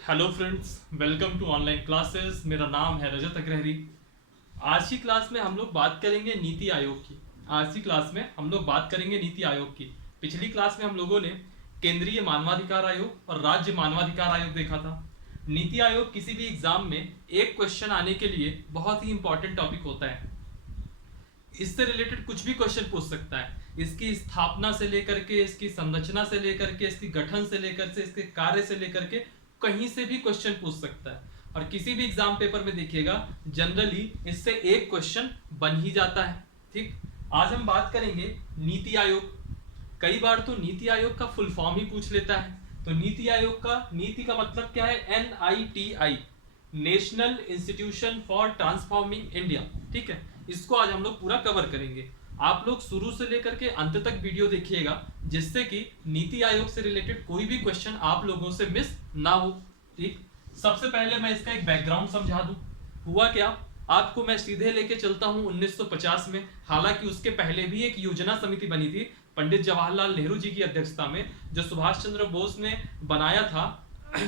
Hello friends, welcome to online classes. मेरा नाम है रजत अग्रहरी। आज की क्लास में हम लोग बात करेंगे नीति आयोग की। आज की क्लास में हम लोग बात करेंगे नीति आयोग की। पिछली क्लास में हम लोगों ने केंद्रीय मानवाधिकार आयोग और राज्य मानवाधिकार आयोग देखा था। नीति आयोग किसी भी एग्जाम में एक क्वेश्चन आने के लिए बहुत ही इंपॉर्टेंट टॉपिक होता है। इससे रिलेटेड कुछ भी क्वेश्चन पूछ सकता है। इसकी स्थापना से लेकर के, इसकी संरचना से लेकर के, इसकी गठन से लेकर से, इसके कार्य से लेकर के कहीं से भी क्वेश्चन पूछ सकता है। और किसी भी एग्जाम पेपर में देखिएगा जनरली इससे एक क्वेश्चन बन ही जाता है। ठीक, आज हम बात करेंगे नीति आयोग। कई बार तो नीति आयोग का फुल फॉर्म ही पूछ लेता है। तो नीति आयोग का नीति का मतलब क्या है? NITI, national institution for transforming India. ठीक है, इसको आज हम लोग पूरा कवर करेंगे। आप लोग शुरू से लेकर के अंत तक वीडियो देखिएगा, जिससे कि नीति आयोग से रिलेटेड कोई भी क्वेश्चन आप लोगों से मिस ना हो। ठीक, सबसे पहले मैं इसका एक बैकग्राउंड समझा दूं। हुआ क्या, आपको मैं सीधे लेके चलता हूं 1950 में। हालांकि उसके पहले भी एक योजना समिति बनी थी पंडित जवाहरलाल नेहरू जी की अध्यक्षता में, जो सुभाष चंद्र बोस ने बनाया था।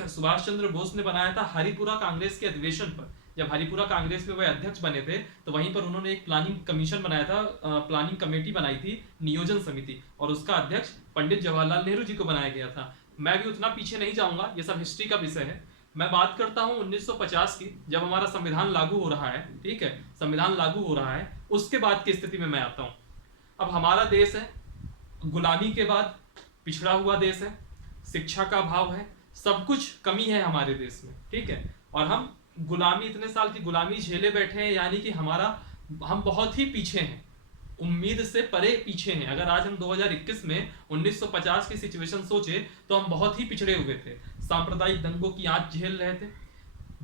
सुभाष चंद्र बोस ने बनाया था हरिपुरा कांग्रेस के अधिवेशन पर। जब हरिपुरा कांग्रेस में वह अध्यक्ष बने थे तो वहीं पर उन्होंने एक प्लानिंग कमीशन बनाया था, प्लानिंग कमेटी बनाई थी, नियोजन समिति, और उसका अध्यक्ष पंडित जवाहरलाल नेहरू जी को बनाया गया था। मैं भी उतना पीछे नहीं जाऊंगा, ये सब हिस्ट्री का विषय है। मैं बात करता हूं 1950 की, जब हमारा संविधान लागू हो रहा है। ठीक है, संविधान लागू हो रहा है, उसके बाद की स्थिति में मैं आता हूं। अब हमारा देश है, गुलामी के बाद पिछड़ा हुआ देश है, शिक्षा का अभाव है, सब कुछ कमी है हमारे देश में। ठीक है, और हम गुलामी, इतने साल की गुलामी झेले बैठे हैं, यानी कि हम बहुत ही पीछे हैं, उम्मीद से परे पीछे हैं। अगर आज हम 2021 में 1950 की सिचुएशन सोचे तो हम बहुत ही पिछड़े हुए थे। सांप्रदायिक दंगों की आंच झेल रहे थे,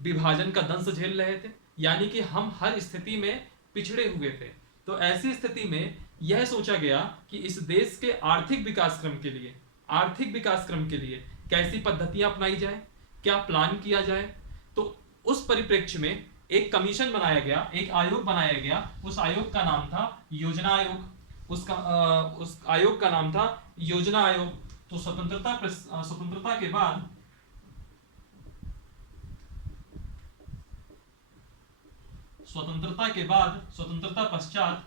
विभाजन का दंश झेल रहे थे, यानी कि हम हर स्थिति में पिछड़े हुए थे। तो ऐसी स्थिति में यह सोचा गया कि इस देश के आर्थिक विकास क्रम के लिए कैसी पद्धतियां अपनाई जाए, क्या प्लान किया जाए। तो उस परिप्रेक्ष्य में एक कमीशन बनाया गया, एक आयोग बनाया गया। उस आयोग का नाम था योजना आयोग। उस आयोग का नाम था योजना आयोग। तो स्वतंत्रता के बाद स्वतंत्रता पश्चात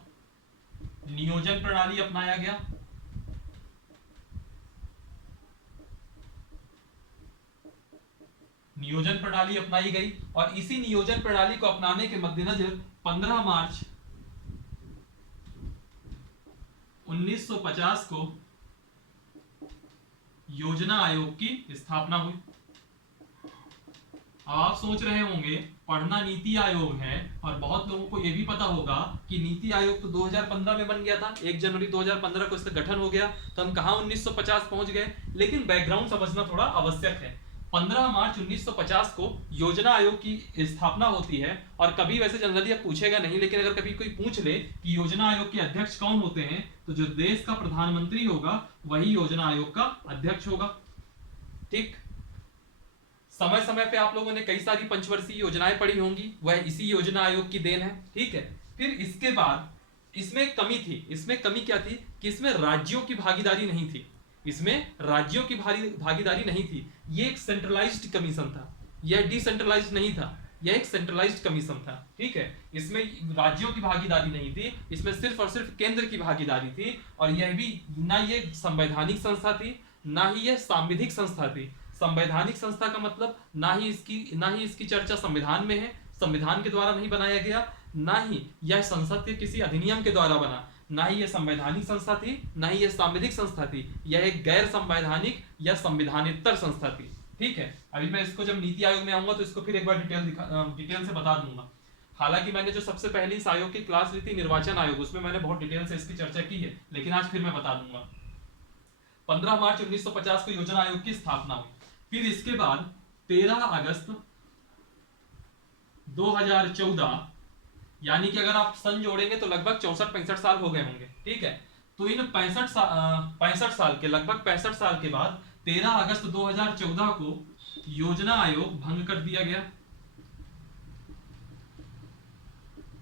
नियोजन प्रणाली अपनाया गया। नियोजन प्रणाली अपनाई गई, और इसी नियोजन प्रणाली को अपनाने के मद्देनजर 15 मार्च 1950 को योजना आयोग की स्थापना हुई। अब आप सोच रहे होंगे पढ़ना नीति आयोग है, और बहुत लोगों को यह भी पता होगा कि नीति आयोग तो 2015 में बन गया था, 1 जनवरी 2015 को इसका गठन हो गया, तो हम कहां 1950 पहुंच गए। लेकिन बैकग्राउंड समझना थोड़ा आवश्यक है। 15 मार्च 1950 को योजना आयोग की स्थापना होती है। और कभी वैसे जनरली अब पूछेगा नहीं, लेकिन अगर कभी कोई पूछ ले कि योजना आयोग के अध्यक्ष कौन होते हैं, तो जो देश का प्रधानमंत्री होगा वही योजना आयोग का अध्यक्ष होगा। ठीक, समय समय पे आप लोगों ने कई सारी पंचवर्षीय योजनाएं पढ़ी होंगी, वह इसी योजना आयोग की देन है। ठीक है, फिर इसके बाद इसमें कमी थी। इसमें कमी क्या थी कि इसमें राज्यों की भागीदारी नहीं थी। ये एक सेंट्रलाइज्ड कमीशन था, यह डिसेंट्रलाइज्ड नहीं था, यह एक सेंट्रलाइज्ड कमीशन था। ठीक है, इसमें राज्यों की भागीदारी नहीं थी, इसमें सिर्फ और सिर्फ केंद्र की भागीदारी थी। और यह भी ना ये संवैधानिक संस्था थी, ना ही यह सांविधिक संस्था थी। संवैधानिक संस्था का मतलब ना ही इसकी चर्चा संविधान में है, संविधान के द्वारा नहीं बनाया गया, ना ही यह संसद के किसी अधिनियम के द्वारा बना, ना ही यह संवैधानिक संस्था थी, ना ही यह सांविधिक संस्था थी। यह एक गैर संवैधानिक या संविधानेतर संस्था थी। ठीक है, अभी मैं इसको जब नीति आयोग में आऊंगा तो इसको फिर एक बार डिटेल से बता दूंगा। हालांकि मैंने जो सबसे पहली इस आयोग की क्लास ली थी निर्वाचन आयोग, उसमें मैंने बहुत डिटेल से इसकी चर्चा की है, लेकिन आज फिर मैं बता दूंगा। 15 मार्च 1950 को योजना आयोग की स्थापना हुई। फिर इसके बाद 13 अगस्त 2014, यानी कि अगर आप सन जोड़ेंगे तो लगभग 64-65 साल हो गए होंगे। ठीक है, तो इन 65 साल के, लगभग 65 साल के बाद 13 अगस्त 2014 को योजना आयोग भंग कर दिया गया।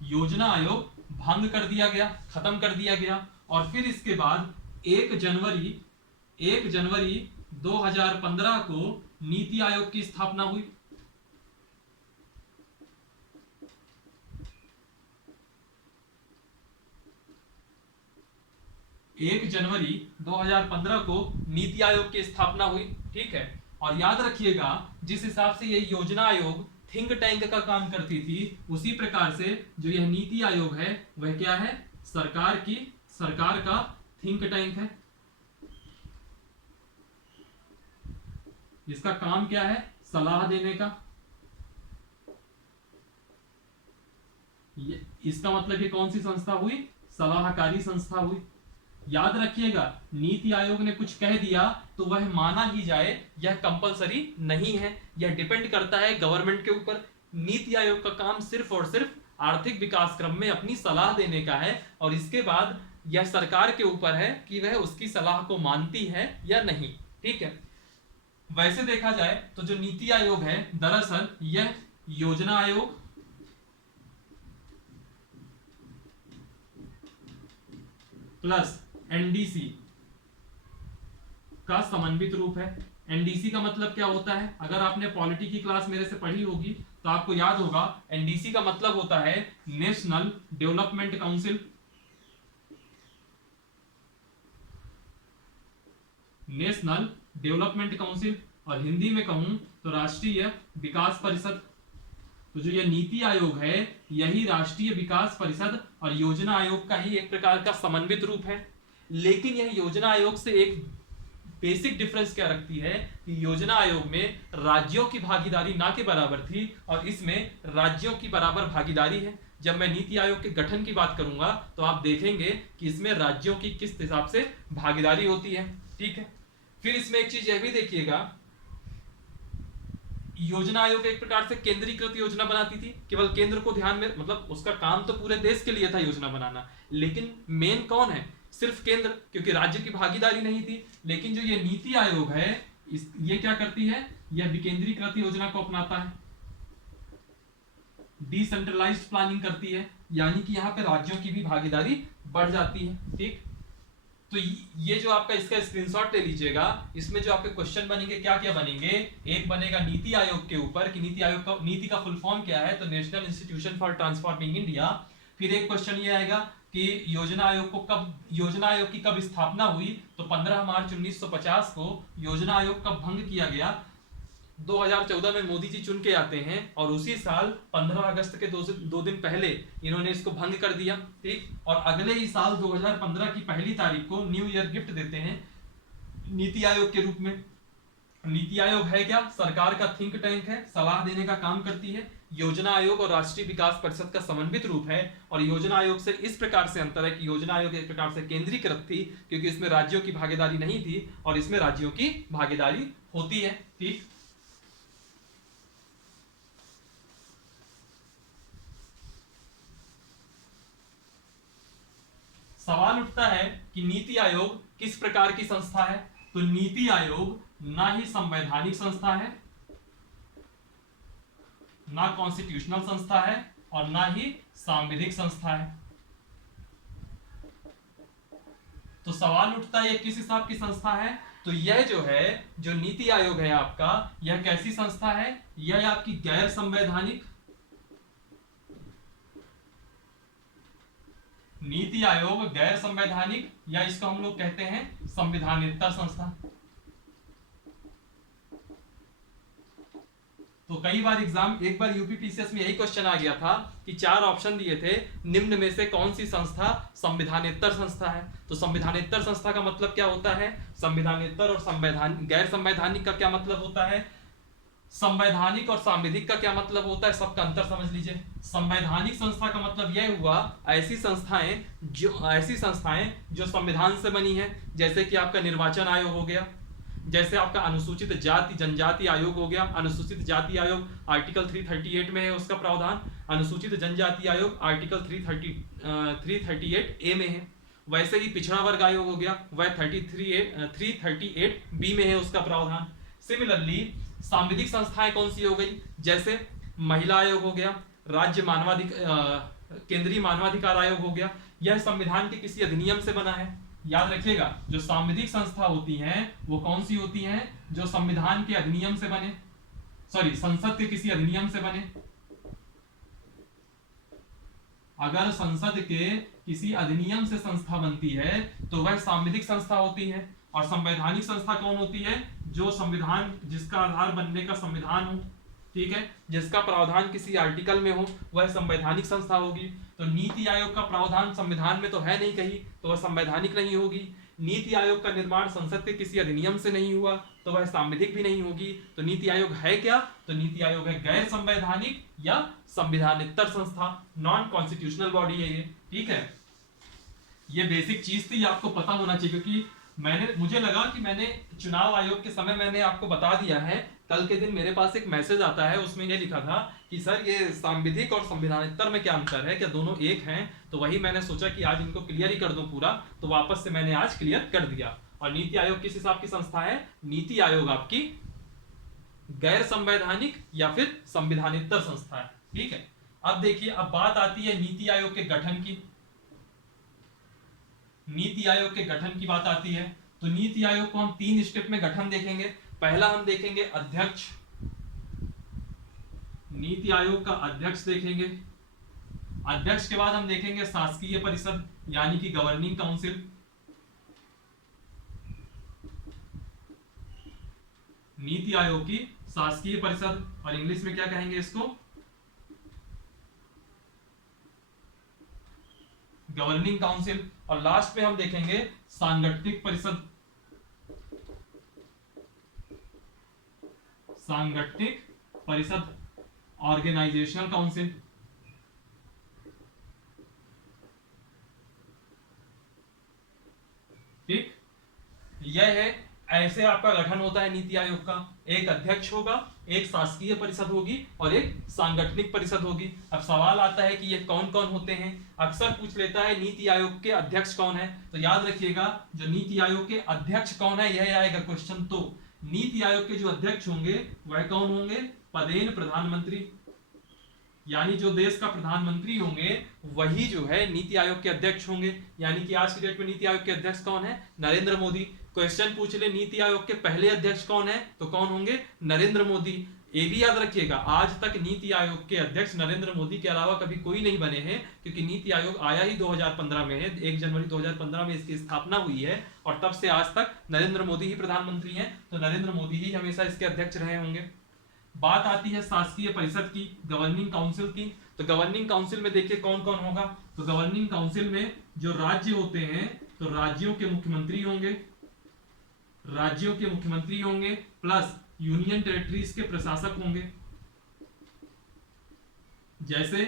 योजना आयोग भंग कर दिया गया, खत्म कर दिया गया। और फिर इसके बाद 1 जनवरी 2015 को नीति आयोग की स्थापना हुई? 1 जनवरी 2015 को नीति आयोग की स्थापना हुई। ठीक है, और याद रखिएगा जिस हिसाब से ये योजना आयोग थिंक टैंक का काम करती थी, उसी प्रकार से जो यह नीति आयोग है वह क्या है? सरकार का थिंक टैंक है। इसका काम क्या है? सलाह देने का। इसका मतलब ये कौन सी संस्था हुई? सलाहकारी संस्था हुई। याद रखिएगा नीति आयोग ने कुछ कह दिया तो वह माना ही जाए, यह कंपलसरी नहीं है, यह डिपेंड करता है गवर्नमेंट के ऊपर। नीति आयोग का काम सिर्फ और सिर्फ आर्थिक विकास क्रम में अपनी सलाह देने का है, और इसके बाद यह सरकार के ऊपर है कि वह उसकी सलाह को मानती है या नहीं। ठीक है, वैसे देखा जाए तो जो नीति आयोग है दरअसल यह योजना आयोग प्लस एनडीसी का समन्वित रूप है। एनडीसी का मतलब क्या होता है? अगर आपने पॉलिटी की क्लास मेरे से पढ़ी होगी तो आपको याद होगा एनडीसी का मतलब होता है national development council. National development council, और हिंदी में कहूं तो राष्ट्रीय विकास परिषद। तो जो यह नीति आयोग है यही राष्ट्रीय विकास परिषद और योजना आयोग का ही एक प्रकार का समन्वित रूप है। लेकिन यह योजना आयोग से एक बेसिक डिफरेंस क्या रखती है कि योजना आयोग में राज्यों की भागीदारी ना के बराबर थी और इसमें राज्यों की बराबर भागीदारी है। जब मैं नीति आयोग के गठन की बात करूंगा तो आप देखेंगे कि इसमें राज्यों की किस हिसाब से भागीदारी होती है। ठीक है, फिर इसमें एक चीज यह भी देखिएगा, योजना आयोग एक प्रकार से केंद्रीकृत योजना बनाती थी, केवल केंद्र को ध्यान में, मतलब उसका काम तो पूरे देश के लिए था योजना बनाना, लेकिन मेन कौन है? सिर्फ केंद्र, क्योंकि राज्य की भागीदारी नहीं थी। लेकिन जो ये नीति आयोग है ये क्या करती है? यह विकेंद्रीकृत योजना को अपनाता है, डिसेंट्रलाइज्ड प्लानिंग करती है, यानी कि यहाँ पे राज्यों की भी भागीदारी बढ़ जाती है। ठीक, तो ये जो आपका इसका स्क्रीनशॉट ले लीजिएगा, इसमें जो आपके क्वेश्चन बनेंगे क्या क्या बनेंगे? एक बनेगा नीति आयोग के ऊपर कि नीति आयोग का नीति का फुल फॉर्म क्या है, तो national institution for transforming India. फिर एक क्वेश्चन ये आएगा कि योजना आयोग की कब स्थापना हुई, तो 15 मार्च 1950 को योजना आयोग कब भंग किया गया? 2014 में मोदी जी चुन के आते हैं और उसी साल 15 अगस्त के दो दिन पहले इन्होंने इसको भंग कर दिया। ठीक, और अगले ही साल 2015 की पहली तारीख को न्यू ईयर गिफ्ट देते हैं नीति आयोग के रूप में। नीति आयोग है क्या? सरकार का थिंक टैंक है, सलाह देने का काम करती है। योजना आयोग और राष्ट्रीय विकास परिषद का समन्वित रूप है, और योजना आयोग से इस प्रकार से अंतर है कि योजना आयोग एक प्रकार से केंद्रीकृत थी क्योंकि इसमें राज्यों की भागीदारी नहीं थी, और इसमें राज्यों की भागीदारी होती है। ठीक, सवाल उठता है कि नीति आयोग किस प्रकार की संस्था है? तो नीति आयोग ना ही संवैधानिक संस्था है, ना कॉन्स्टिट्यूशनल संस्था है, और ना ही सांविधिक संस्था है। तो सवाल उठता है ये किस हिसाब की संस्था है? तो यह जो है, जो नीति आयोग है आपका, यह कैसी संस्था है? यह आपकी गैर संवैधानिक, नीति आयोग गैर संवैधानिक, या इसको हम लोग कहते हैं संविधानेतर संस्था। तो कई बार एक बार यूपीपीसीएस में यही क्वेश्चन आ गया था कि 4 ऑप्शन दिए थे, निम्न में से कौन सी संस्था संविधानेतर संस्था है? तो संविधानेतर संस्था का मतलब क्या होता है? संविधानेतर और गैर संवैधानिक का क्या मतलब होता है? संवैधानिक और सांविधिक का क्या मतलब होता है? सबका अंतर समझ लीजिए। संवैधानिक संस्था का मतलब यह हुआ ऐसी संस्थाएं जो संविधान से बनी है, जैसे कि आपका निर्वाचन आयोग हो गया, जैसे आपका अनुसूचित जाति जनजाति आयोग हो गया। अनुसूचित जाति आयोग आर्टिकल 338 में है उसका प्रावधान, अनुसूचित जनजाति आयोग आर्टिकल 338 ए में है। वैसे ही पिछड़ा वर्ग आयोग हो गया, वह 338 बी में है उसका प्रावधान। सिमिलरली सांविधिक संस्थाएं कौन सी हो गई? जैसे महिला आयोग हो गया, केंद्रीय मानवाधिकार आयोग हो गया। यह संविधान के किसी अधिनियम से बना है, याद रखिएगा, जो सांविधिक संस्था होती हैं वो कौन सी होती हैं? जो संविधान के अधिनियम से बने, सॉरी संसद के किसी अधिनियम से बने। अगर संसद के किसी अधिनियम से संस्था बनती है तो वह सांविधिक संस्था होती है। और संवैधानिक संस्था कौन होती है? जो संविधान, जिसका आधार बनने का संविधान हो, ठीक है, जिसका प्रावधान किसी आर्टिकल में हो, वह संवैधानिक संस्था होगी। तो नीति आयोग का प्रावधान संविधान में तो है नहीं कहीं, तो वह संवैधानिक नहीं होगी। नीति आयोग का निर्माण संसद के किसी अधिनियम से नहीं हुआ तो वह सांविधिक भी नहीं होगी। तो नीति आयोग है क्या? तो नीति आयोग है गैर संवैधानिक या संविधानेतर संस्था, नॉन कॉन्स्टिट्यूशनल बॉडी है ये, ठीक है। ये बेसिक चीज थी, आपको पता होना चाहिए, क्योंकि मुझे लगा कि मैंने चुनाव आयोग के समय मैंने आपको बता दिया है। कल के दिन मेरे पास एक मैसेज आता है, उसमें ये लिखा था कि सर ये सांविधिक और संविधानेतर में क्या अंतर है, क्या दोनों एक हैं? तो वही मैंने सोचा कि आज इनको क्लियर ही कर दूं पूरा, तो वापस से मैंने आज क्लियर कर दिया। और नीति आयोग किस हिसाब की संस्था है? नीति आयोग आपकी गैर संवैधानिक या फिर संविधानेतर संस्था है, ठीक है। अब देखिए, अब बात आती है नीति आयोग के गठन की। नीति आयोग के गठन की बात आती है तो नीति आयोग को हम 3 स्टेप में गठन देखेंगे। पहला हम देखेंगे अध्यक्ष, नीति आयोग का अध्यक्ष देखेंगे। अध्यक्ष के बाद हम देखेंगे शासकीय परिषद यानी कि गवर्निंग काउंसिल। नीति आयोग की शासकीय परिषद, और इंग्लिश में क्या कहेंगे इसको? Governing council. और लास्ट में हम देखेंगे सांगठनिक परिषद, सांगठनिक परिषद, ऑर्गेनाइजेशनल काउंसिल, ठीक। यह है, ऐसे आपका गठन होता है नीति आयोग का। एक अध्यक्ष होगा, एक शासकीय परिषद होगी और एक सांगठनिक परिषद होगी। अब सवाल आता है कि ये कौन कौन होते हैं? अक्सर पूछ लेता है नीति आयोग के अध्यक्ष कौन है, तो याद रखिएगा जो नीति आयोग के अध्यक्ष कौन है, यह आएगा क्वेश्चन। तो नीति आयोग के जो अध्यक्ष होंगे वह कौन होंगे? पदेन प्रधानमंत्री, यानी जो देश का प्रधानमंत्री होंगे वही जो है नीति आयोग के अध्यक्ष होंगे। यानी कि आज की डेट में नीति आयोग के अध्यक्ष कौन है? नरेंद्र मोदी। क्वेश्चन पूछ ले नीति आयोग के पहले अध्यक्ष कौन है, तो कौन होंगे? नरेंद्र मोदी। ये भी याद रखिएगा, आज तक नीति आयोग के अध्यक्ष नरेंद्र मोदी के अलावा कभी कोई नहीं बने हैं, क्योंकि नीति आयोग आया ही 2015 में है, 1 जनवरी 2015 में इसकी स्थापना हुई है और तब से आज तक नरेंद्र मोदी ही प्रधानमंत्री हैं। तो नरेंद्र मोदी ही हमेशा इसके अध्यक्ष रहे होंगे। बात आती है शासकीय परिषद की, गवर्निंग काउंसिल की। तो गवर्निंग काउंसिल में देखिए कौन कौन होगा। तो गवर्निंग काउंसिल में जो राज्य होते हैं, तो राज्यों के मुख्यमंत्री होंगे, राज्यों के मुख्यमंत्री होंगे, प्लस यूनियन टेरिटरीज के प्रशासक होंगे। जैसे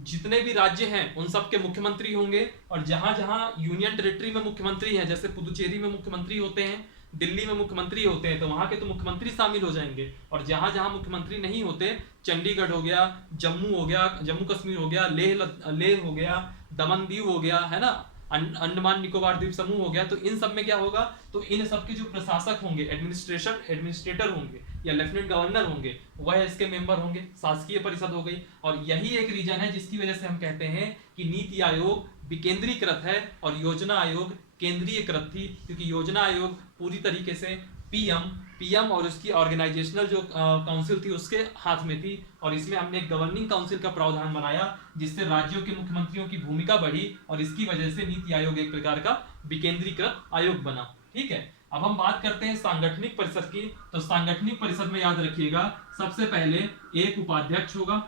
जितने भी राज्य हैं उन सब के मुख्यमंत्री होंगे, और जहां जहां यूनियन टेरिटरी में मुख्यमंत्री हैं, जैसे पुदुचेरी में मुख्यमंत्री होते हैं, दिल्ली में मुख्यमंत्री होते हैं, तो वहां के तो मुख्यमंत्री शामिल हो जाएंगे। और जहां जहां मुख्यमंत्री नहीं होते, चंडीगढ़ हो गया, जम्मू हो गया, जम्मू कश्मीर हो गया, लेह हो गया, दमन दीव हो गया, है ना, अंडमान निकोबार द्वीप समूह हो गया, तो इन सब में क्या होगा? तो इन सब के जो प्रशासक होंगे, एडमिनिस्ट्रेटर होंगे या लेफ्टिनेंट गवर्नर होंगे, वह इसके मेंबर होंगे। शासकीय परिषद हो गई। और यही एक रीजन है जिसकी वजह से हम कहते हैं कि नीति आयोग विकेंद्रीकृत है और योजना आयोग केंद्रीयकृत थी, क्योंकि योजना आयोग पूरी तरीके से पीएम और उसकी ऑर्गेनाइजेशनल जो काउंसिल थी उसके हाथ में थी। और इसमें हमने एक गवर्निंग काउंसिल का प्रावधान बनाया, जिससे राज्यों के मुख्यमंत्रियों की भूमिका बढ़ी और इसकी वजह से नीति आयोग एक प्रकार का विकेंद्रीकृत आयोग बना, ठीक है। अब हम बात करते हैं सांगठनिक परिषद की। तो सांगठनिक परिषद में याद रखिएगा, सबसे पहले एक उपाध्यक्ष होगा।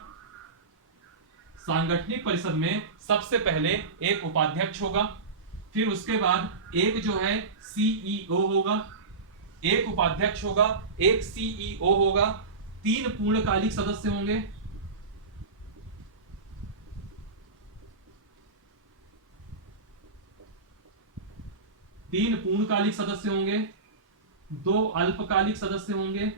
सांगठनिक परिषद में सबसे पहले एक उपाध्यक्ष होगा, फिर उसके बाद एक जो है सीईओ होगा, एक उपाध्यक्ष होगा, एक सीईओ होगा, 3 पूर्णकालिक सदस्य होंगे, तीन पूर्णकालिक सदस्य होंगे, 2 अल्पकालिक सदस्य होंगे,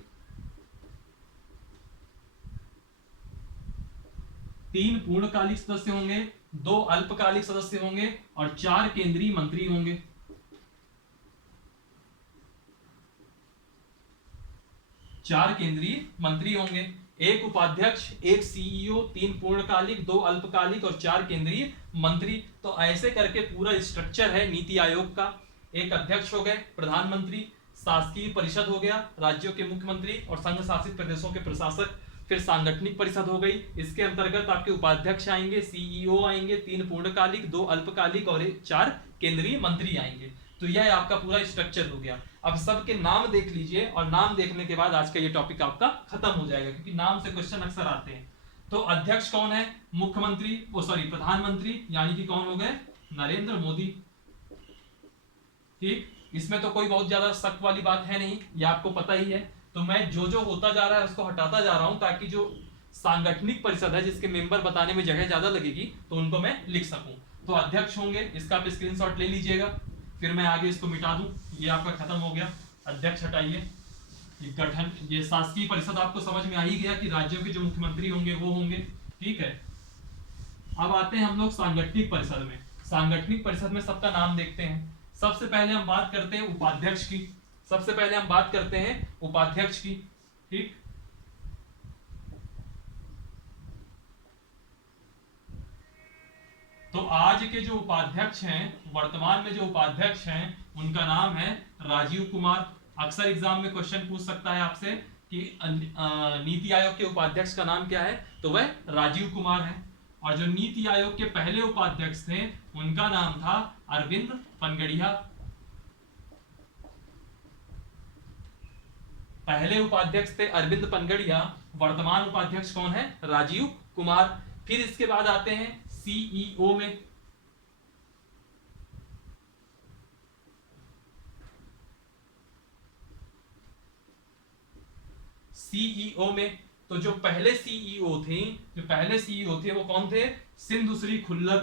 3 पूर्णकालिक सदस्य होंगे, 2 अल्पकालिक सदस्य होंगे और 4 केंद्रीय मंत्री होंगे। 4 केंद्रीय मंत्री होंगे। एक उपाध्यक्ष, एक सीईओ, 3 पूर्णकालिक, 2 अल्पकालिक और 4 केंद्रीय मंत्री। तो ऐसे करके पूरा स्ट्रक्चर है नीति आयोग का। एक अध्यक्ष हो गए, प्रधानमंत्री, शासकीय परिषद हो गया, राज्यों के मुख्यमंत्री और संघ शासित प्रदेशों के प्रशासक, फिर सांगठनिक परिषद हो गई। इसके अंतर्गत आपके उपाध्यक्ष आएंगे, सीईओ आएंगे, 3 पूर्णकालिक, 2 अल्पकालिक और 4 केंद्रीय मंत्री आएंगे। तो यह आपका पूरा स्ट्रक्चर हो गया। अब सबके नाम देख लीजिए और नाम देखने के बाद आज का ये टॉपिक आपका खत्म हो जाएगा, क्योंकि नाम से क्वेश्चन अक्सर आते हैं। तो अध्यक्ष कौन है? मुख्यमंत्री, प्रधानमंत्री, यानी कि कौन हो गए? नरेंद्र मोदी। ठीक, इसमें तो कोई बहुत ज्यादा शक वाली बात है नहीं, ये आपको पता ही है। तो मैं जो जो होता जा रहा है उसको हटाता जा रहा हूं, ताकि जो सांगठनिक परिषद है जिसके मेंबर बताने में जगह ज्यादा लगेगी तो उनको मैं लिख सकूं। तो अध्यक्ष होंगे, इसका आप स्क्रीनशॉट ले लीजिएगा, फिर मैं आगे इसको मिटा दूं। ये आपका खत्म हो गया, अध्यक्ष हटाइए। ये गठन, ये शासकीय परिषद आपको समझ में आ ही गया कि राज्यों के जो मुख्यमंत्री होंगे वो होंगे। ठीक है, अब आते हैं हम लोग सांगठनिक परिषद में। सांगठनिक परिषद में सबका नाम देखते हैं। सबसे पहले हम बात करते हैं उपाध्यक्ष की। ठीक, तो आज के जो उपाध्यक्ष हैं, वर्तमान में जो उपाध्यक्ष हैं, उनका नाम है राजीव कुमार। अक्सर एग्जाम में क्वेश्चन पूछ सकता है आपसे कि नीति आयोग के उपाध्यक्ष का नाम क्या है, तो वह राजीव कुमार है। और जो नीति आयोग के पहले उपाध्यक्ष थे उनका नाम था अरविंद पनगड़िया। पहले उपाध्यक्ष थे अरविंद पनगड़िया, वर्तमान उपाध्यक्ष कौन है? राजीव कुमार। फिर इसके बाद आते हैं सीईओ में। सीईओ में तो जो पहले सीईओ थे वो कौन थे? सिंधुश्री खुल्लर।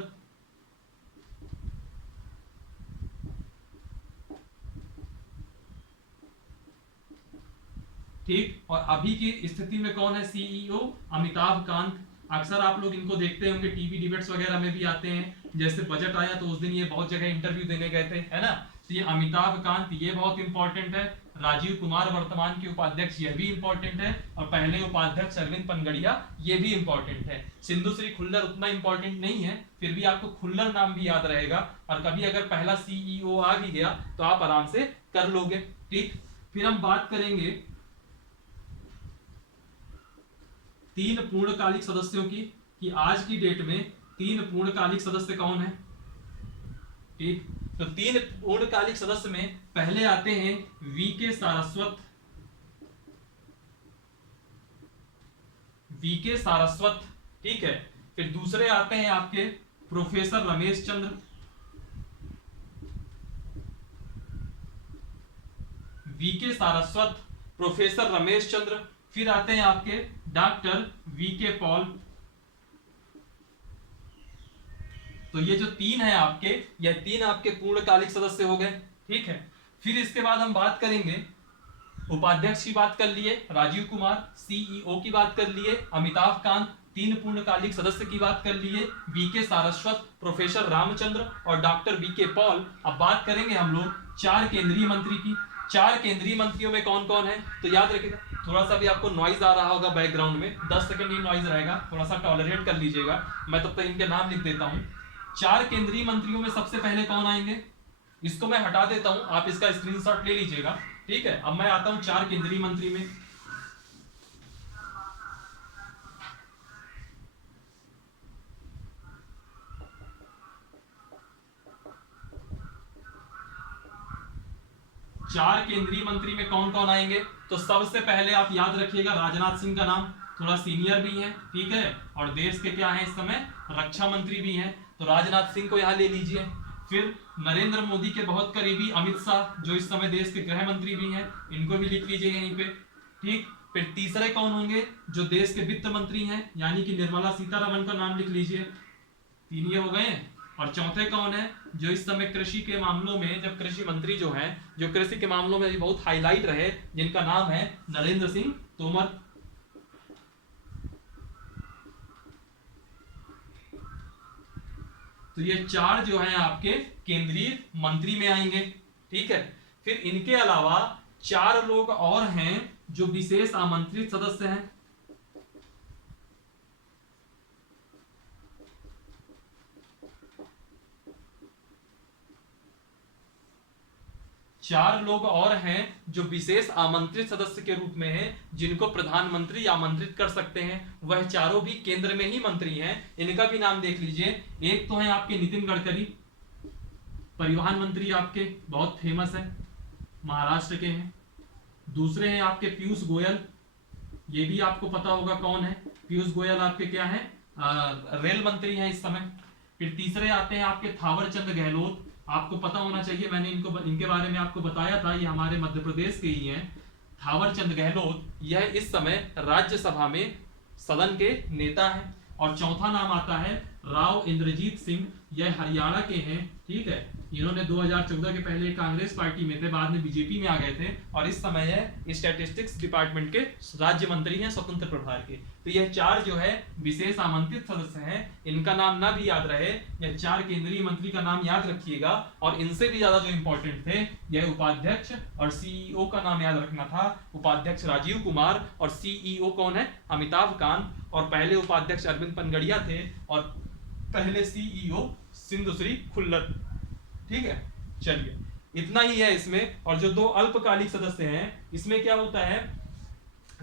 ठीक, और अभी की स्थिति में कौन है सीईओ? अमिताभ कांत। अक्सर आप लोग इनको देखते होंगे, टीवी डिबेट्स वगैरह में भी आते हैं। जैसे बजट आया तो उस दिन ये बहुत जगह इंटरव्यू देने गए थे, है ना। तो ये अमिताभ कांत, ये बहुत इंपॉर्टेंट है। राजीव कुमार वर्तमान के उपाध्यक्ष, ये भी इंपॉर्टेंट है। और पहले उपाध्यक्ष अरविंद पनगड़िया, ये भी इंपॉर्टेंट है। सिंधुश्री खुल्लर उतना इंपॉर्टेंट नहीं है, फिर भी आपको खुल्लर नाम भी याद रहेगा। और कभी अगर पहला सीईओ आ भी गया तो आप आराम से कर लोगे। ठीक, फिर हम बात करेंगे 3 पूर्णकालिक सदस्यों की, कि आज की डेट में 3 पूर्णकालिक सदस्य कौन है। ठीक, तो 3 पूर्णकालिक सदस्य में पहले आते हैं वीके सारस्वत। ठीक है, फिर दूसरे आते हैं आपके professor Ramesh Chandra. VK Saraswat, professor Ramesh Chandra. फिर आते हैं आपके डॉक्टर वीके पॉल। तो ये जो 3 है आपके, ये 3 आपके पूर्णकालिक सदस्य हो गए। ठीक है, फिर इसके बाद हम बात करेंगे, उपाध्यक्ष की बात कर लिए राजीव कुमार, सीईओ की बात कर लिए अमिताभ कांत, 3 पूर्णकालिक सदस्य की बात कर लिए वीके सारस्वत, प्रोफेसर रामचंद्र और डॉक्टर वीके पॉल। अब बात करेंगे हम लोग 4 केंद्रीय मंत्री की। 4 केंद्रीय मंत्रियों में कौन कौन है, तो याद रखिएगा। थोड़ा सा भी आपको नॉइज आ रहा होगा बैकग्राउंड में, 10 सेकंड ही नॉइज रहेगा, थोड़ा सा टॉलरेट कर लीजिएगा। मैं तब तक इनके नाम लिख देता हूं। 4 केंद्रीय मंत्रियों में सबसे पहले कौन आएंगे, इसको मैं हटा देता हूं, आप इसका स्क्रीनशॉट ले लीजिएगा। ठीक है, अब मैं आता हूं 4 केंद्रीय मंत्री में। चार केंद्रीय मंत्री में कौन कौन आएंगे, तो सबसे पहले आप याद रखिएगा राजनाथ सिंह का नाम, थोड़ा सीनियर भी हैं। ठीक है, और देश के क्या हैं इस समय, रक्षा मंत्री भी हैं, तो राजनाथ सिंह को यहां ले लीजिए। फिर नरेंद्र मोदी के बहुत करीबी अमित शाह, जो इस समय देश के गृह मंत्री भी हैं, इनको भी लिख लीजिए यहीं पे। ठीक, फिर तीसरे कौन होंगे, जो देश के वित्त मंत्री हैं, यानी कि निर्मला सीतारमण का नाम लिख लीजिए। 3 ये हो गए। और चौथे कौन है, जो इस समय कृषि के मामलों में, जब कृषि मंत्री जो हैं, जो कृषि के मामलों में बहुत हाईलाइट रहे, जिनका नाम है नरेंद्र सिंह तोमर। तो ये 4 जो हैं आपके केंद्रीय मंत्री में आएंगे। ठीक है, फिर इनके अलावा 4 लोग और हैं जो विशेष आमंत्रित सदस्य हैं। 4 लोग और हैं जो विशेष आमंत्रित सदस्य के रूप में हैं, जिनको प्रधानमंत्री आमंत्रित कर सकते हैं। वह चारों भी केंद्र में ही मंत्री हैं। इनका भी नाम देख लीजिए। एक तो है आपके नितिन गडकरी, परिवहन मंत्री, आपके बहुत फेमस है, महाराष्ट्र के हैं। दूसरे हैं आपके पीयूष गोयल, ये भी आपको पता होगा कौन है। पीयूष गोयल आपके क्या है, रेल मंत्री हैं इस समय। फिर तीसरे आते हैं आपके थावर चंद गहलोत, आपको पता होना चाहिए, मैंने इनके बारे में आपको बताया था, ये हमारे मध्य प्रदेश के ही हैं। थावर चंद गहलोत यह इस समय राज्यसभा में सदन के नेता हैं। और चौथा नाम आता है राव इंद्रजीत सिंह, यह हरियाणा के हैं। ठीक है, इन्होंने 2014 के पहले कांग्रेस पार्टी में थे, बाद में बीजेपी में आ गए थे, और इस समय है स्टैटिस्टिक्स डिपार्टमेंट के राज्य मंत्री हैं, स्वतंत्र प्रभार के। तो यह 4 जो है विशेष आमंत्रित सदस्य हैं। इनका नाम ना भी याद रहे, यह 4 केंद्रीय मंत्री का नाम याद रखिएगा। और इनसे भी ज्यादा जो इंपॉर्टेंट थे, यह उपाध्यक्ष और सीईओ का नाम याद रखना था। उपाध्यक्ष राजीव कुमार और सीईओ कौन है, अमिताभ कांत। और पहले उपाध्यक्ष अरविंद पनगड़िया थे और पहले सीईओ सिंधुश्री खुल्लर। ठीक है, चलिए इतना ही है इसमें। और जो 2 अल्पकालिक सदस्य हैं, इसमें क्या होता है,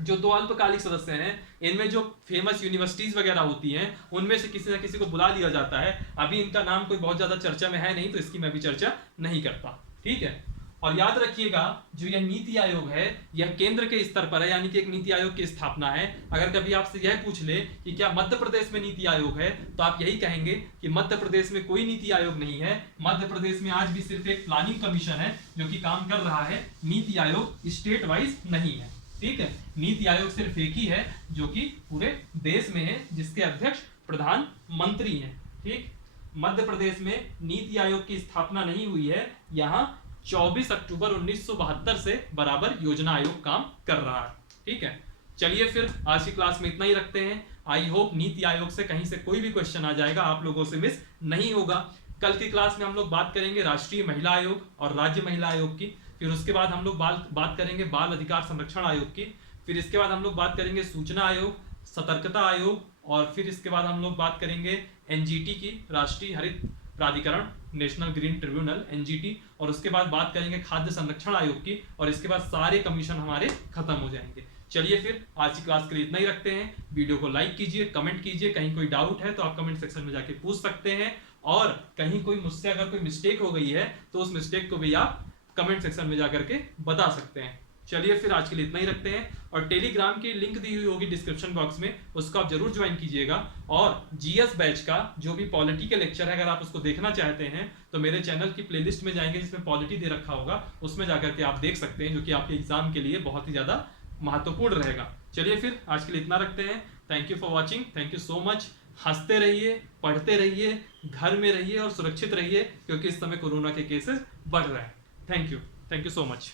जो 2 अल्पकालिक सदस्य हैं, इनमें जो फेमस यूनिवर्सिटीज वगैरह होती हैं, उनमें से किसी न किसी को बुला लिया जाता है। अभी इनका नाम कोई बहुत ज्यादा चर्चा में है नहीं, तो इसकी मैं भी चर्चा नहीं करता। ठीक है, और याद रखिएगा जो यह नीति आयोग है, यह केंद्र के स्तर पर है, यानी कि एक नीति आयोग की स्थापना है। अगर कभी आपसे यह पूछ ले कि क्या मध्य प्रदेश में नीति आयोग है, तो आप यही कहेंगे कि मध्य प्रदेश में कोई नीति आयोग नहीं है। मध्य प्रदेश में आज भी सिर्फ एक प्लानिंग कमीशन है जो कि काम कर रहा है। नीति आयोग स्टेट वाइज नहीं है। ठीक है, नीति आयोग सिर्फ एक ही है जो कि पूरे देश में है, जिसके अध्यक्ष प्रधानमंत्री हैं। ठीक, मध्य प्रदेश में नीति आयोग की स्थापना नहीं हुई है। यहाँ 24 अक्टूबर 1972 से बराबर योजना आयोग काम कर रहा है। ठीक है, चलिए फिर आज की क्लास में इतना ही रखते हैं। आई होप नीति आयोग से कहीं से कोई भी क्वेश्चन आ जाएगा, आप लोगों से मिस नहीं होगा। कल की क्लास में हम लोग बात करेंगे राष्ट्रीय महिला आयोग और राज्य महिला आयोग की। फिर उसके बाद हम लोग बात करेंगे बाल अधिकार संरक्षण आयोग की। फिर इसके बाद हम लोग बात करेंगे सूचना आयोग, सतर्कता आयोग, और फिर इसके बाद हम लोग बात करेंगे एनजीटी की, राष्ट्रीय हरित प्राधिकरण, नेशनल ग्रीन ट्रिब्यूनल, एनजीटी। और उसके बाद बात करेंगे खाद्य संरक्षण आयोग की। और इसके बाद सारे कमीशन हमारे खत्म हो जाएंगे। चलिए फिर आज की क्लास के लिए इतना ही रखते हैं। वीडियो को लाइक कीजिए, कमेंट कीजिए, कहीं कोई डाउट है तो आप कमेंट सेक्शन में जाके पूछ सकते हैं। और कहीं कोई मुझसे अगर कोई मिस्टेक हो गई है तो उस मिस्टेक को भी आप कमेंट सेक्शन में जाकर के बता सकते हैं। चलिए फिर आज के लिए इतना ही रखते हैं। और टेलीग्राम की लिंक दी हुई होगी डिस्क्रिप्शन बॉक्स में, उसको आप जरूर ज्वाइन कीजिएगा। और जीएस बैच का जो भी पॉलिटी के लेक्चर है, अगर आप उसको देखना चाहते हैं तो मेरे चैनल की प्लेलिस्ट में जाएंगे, जिसमें पॉलिटी दे रखा होगा, उसमें जाकर के आप देख सकते हैं, जो कि आपके एग्जाम के लिए बहुत ही ज्यादा महत्वपूर्ण रहेगा। चलिए फिर आज के लिए इतना रखते हैं। Thank you for watching, thank you so much. हंसते रहिए, पढ़ते रहिए, घर में रहिए और सुरक्षित रहिए, क्योंकि इस समय कोरोना के केसेस बढ़ रहे हैं। Thank you so much.